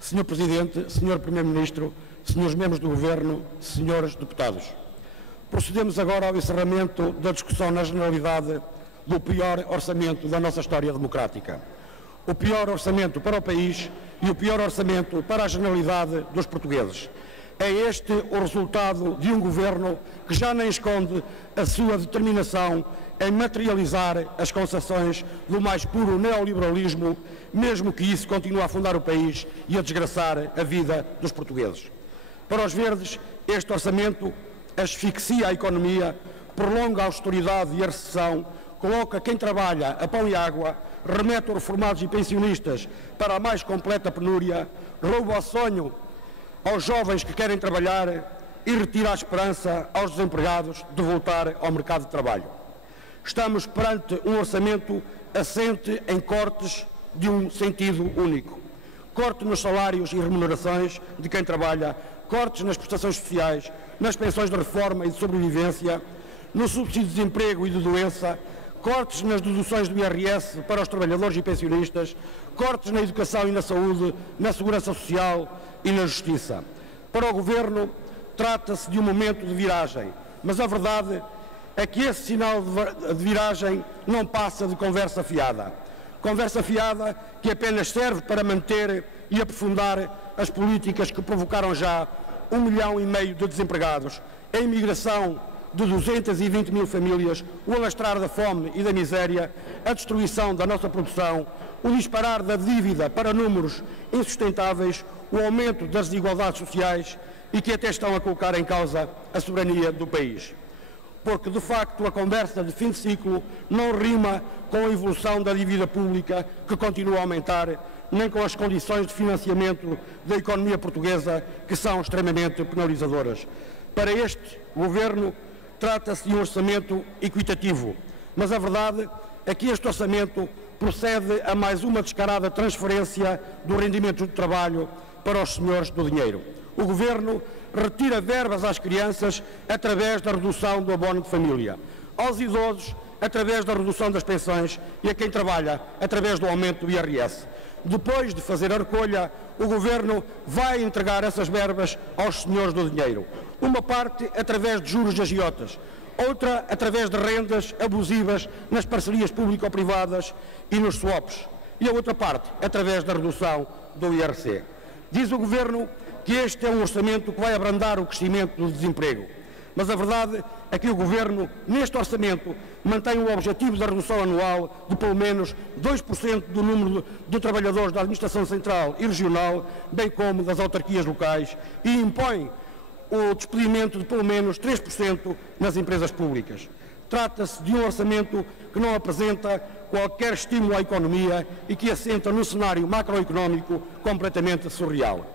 Senhor Presidente, Senhor Primeiro-Ministro, Senhores Membros do Governo, Senhores Deputados. Procedemos agora ao encerramento da discussão na generalidade do pior orçamento da nossa história democrática. O pior orçamento para o país e o pior orçamento para a generalidade dos portugueses. É este o resultado de um governo que já nem esconde a sua determinação em materializar as concessões do mais puro neoliberalismo, mesmo que isso continue a afundar o país e a desgraçar a vida dos portugueses. Para os verdes, este orçamento asfixia a economia, prolonga a austeridade e a recessão, coloca quem trabalha a pão e água, remete os reformados e pensionistas para a mais completa penúria, rouba o sonho aos jovens que querem trabalhar e retira a esperança aos desempregados de voltar ao mercado de trabalho. Estamos perante um orçamento assente em cortes de um sentido único. Corte nos salários e remunerações de quem trabalha, cortes nas prestações sociais, nas pensões de reforma e de sobrevivência, no subsídio de desemprego e de doença, cortes nas deduções do IRS para os trabalhadores e pensionistas, cortes na educação e na saúde, na segurança social e na justiça. Para o Governo, trata-se de um momento de viragem, mas a verdade é que esse sinal de viragem não passa de conversa fiada. Conversa fiada que apenas serve para manter e aprofundar as políticas que provocaram já 1,5 milhão de desempregados, a imigração de 220 mil famílias, o alastrar da fome e da miséria, a destruição da nossa produção, o disparar da dívida para números insustentáveis, o aumento das desigualdades sociais e que até estão a colocar em causa a soberania do país. Porque, de facto, a conversa de fim de ciclo não rima com a evolução da dívida pública, que continua a aumentar, nem com as condições de financiamento da economia portuguesa, que são extremamente penalizadoras. Para este Governo, trata-se de um orçamento equitativo, mas a verdade é que este orçamento procede a mais uma descarada transferência do rendimento do trabalho para os senhores do dinheiro. O Governo retira verbas às crianças através da redução do abono de família, aos idosos através da redução das pensões e a quem trabalha através do aumento do IRS. Depois de fazer a recolha, o Governo vai entregar essas verbas aos senhores do dinheiro. Uma parte através de juros de agiotas, outra através de rendas abusivas nas parcerias público-privadas e nos swaps, e a outra parte através da redução do IRC. Diz o Governo que este é um orçamento que vai abrandar o crescimento do desemprego. Mas a verdade é que o Governo, neste orçamento, mantém o objetivo da redução anual de pelo menos 2% do número de trabalhadores da Administração Central e Regional, bem como das autarquias locais, e impõe o despedimento de pelo menos 3% nas empresas públicas. Trata-se de um orçamento que não apresenta qualquer estímulo à economia e que assenta num cenário macroeconómico completamente surreal.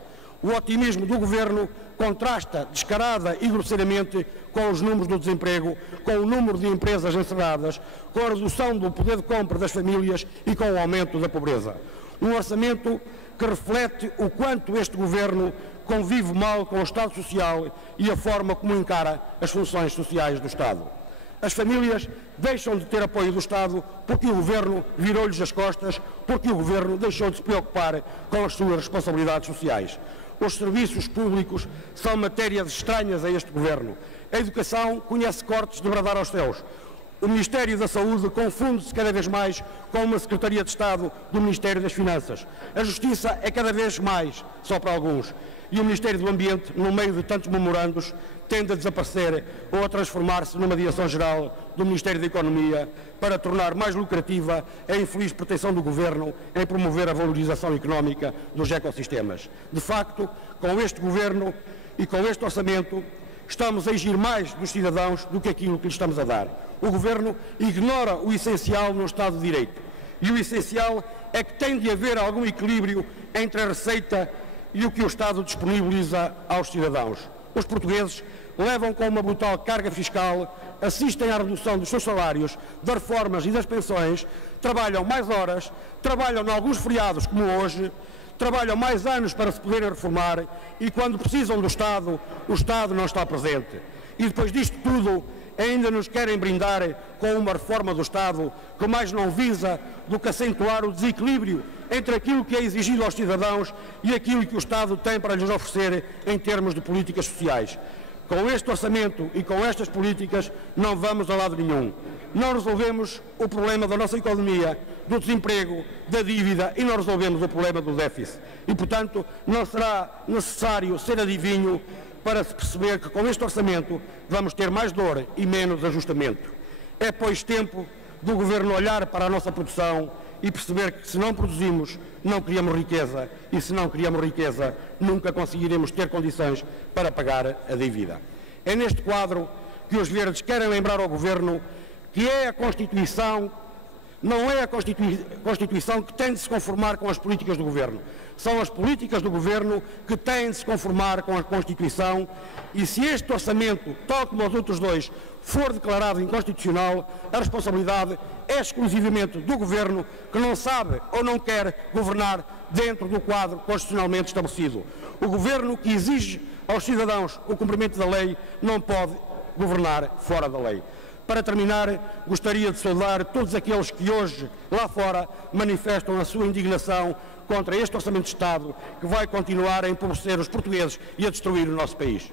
O otimismo do Governo contrasta descarada e grosseiramente com os números do desemprego, com o número de empresas encerradas, com a redução do poder de compra das famílias e com o aumento da pobreza. Um orçamento que reflete o quanto este Governo convive mal com o Estado Social e a forma como encara as funções sociais do Estado. As famílias deixam de ter apoio do Estado porque o Governo virou-lhes as costas, porque o Governo deixou de se preocupar com as suas responsabilidades sociais. Os serviços públicos são matérias estranhas a este Governo. A educação conhece cortes de bradar aos céus. O Ministério da Saúde confunde-se cada vez mais com uma Secretaria de Estado do Ministério das Finanças. A Justiça é cada vez mais só para alguns. E o Ministério do Ambiente, no meio de tantos memorandos, tende a desaparecer ou a transformar-se numa direção-geral do Ministério da Economia para tornar mais lucrativa a infeliz pretensão do Governo em promover a valorização económica dos ecossistemas. De facto, com este Governo e com este orçamento, estamos a exigir mais dos cidadãos do que aquilo que lhes estamos a dar. O Governo ignora o essencial no Estado de Direito. E o essencial é que tem de haver algum equilíbrio entre a receita e o que o Estado disponibiliza aos cidadãos. Os portugueses levam com uma brutal carga fiscal, assistem à redução dos seus salários, das reformas e das pensões, trabalham mais horas, trabalham em alguns feriados como hoje, trabalham mais anos para se poderem reformar e quando precisam do Estado, o Estado não está presente. E depois disto tudo, ainda nos querem brindar com uma reforma do Estado que mais não visa do que acentuar o desequilíbrio entre aquilo que é exigido aos cidadãos e aquilo que o Estado tem para lhes oferecer em termos de políticas sociais. Com este orçamento e com estas políticas não vamos a lado nenhum. Não resolvemos o problema da nossa economia, do desemprego, da dívida e não resolvemos o problema do déficit. E, portanto, não será necessário ser adivinho para se perceber que com este orçamento vamos ter mais dor e menos ajustamento. É, pois, tempo do Governo olhar para a nossa produção e perceber que se não produzimos, não criamos riqueza, e se não criamos riqueza, nunca conseguiremos ter condições para pagar a dívida. É neste quadro que os Verdes querem lembrar ao Governo que é a Constituição, não é a Constituição que tem de se conformar com as políticas do Governo. São as políticas do Governo que têm de se conformar com a Constituição, e se este orçamento, tal como os outros dois, for declarado inconstitucional, a responsabilidade é exclusivamente do Governo, que não sabe ou não quer governar dentro do quadro constitucionalmente estabelecido. O Governo que exige aos cidadãos o cumprimento da lei não pode governar fora da lei. Para terminar, gostaria de saudar todos aqueles que hoje, lá fora, manifestam a sua indignação contra este Orçamento de Estado, que vai continuar a empobrecer os portugueses e a destruir o nosso país.